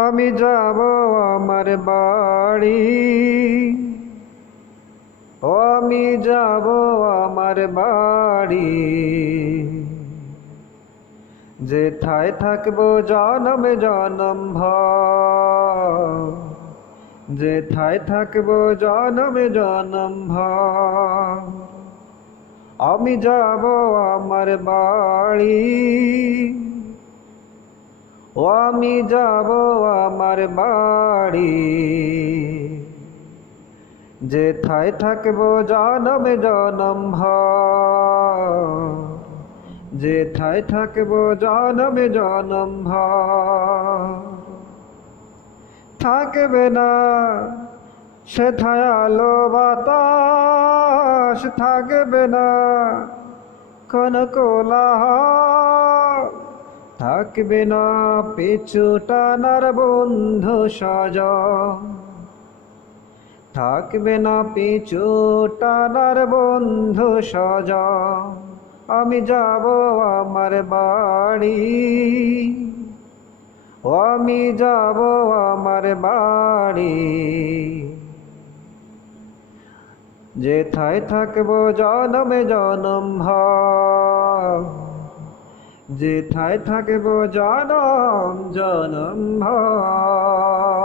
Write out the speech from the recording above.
আমি যাব আমার বাড়ি, ও আমি যাব আমার বাড়ি, যেথায় থাকবো জনম জনম ভর, যেথায় থাকবো জনম জনম ভর। আমি যাব আমার বাড়ি, ও আমি যাব আমার বাড়ি, যেথায় থাকবো জনম জনম ভর, যেথায় থাকবো জনম জনম ভর। থাকবে না সেথায় আলো বাতাস, থাকবে না কোন কোলাহল, থাকবে না পিছু টানার বন্ধু সজন, থাকবে না পিছু টানার বন্ধু সজন। আমি যাব আমার বাড়ি, ও আমি যাব আমার বাড়ি, যেথায় থাকবো জনম জনম ভর, যেথায় থাকবো জনম জনম ভর।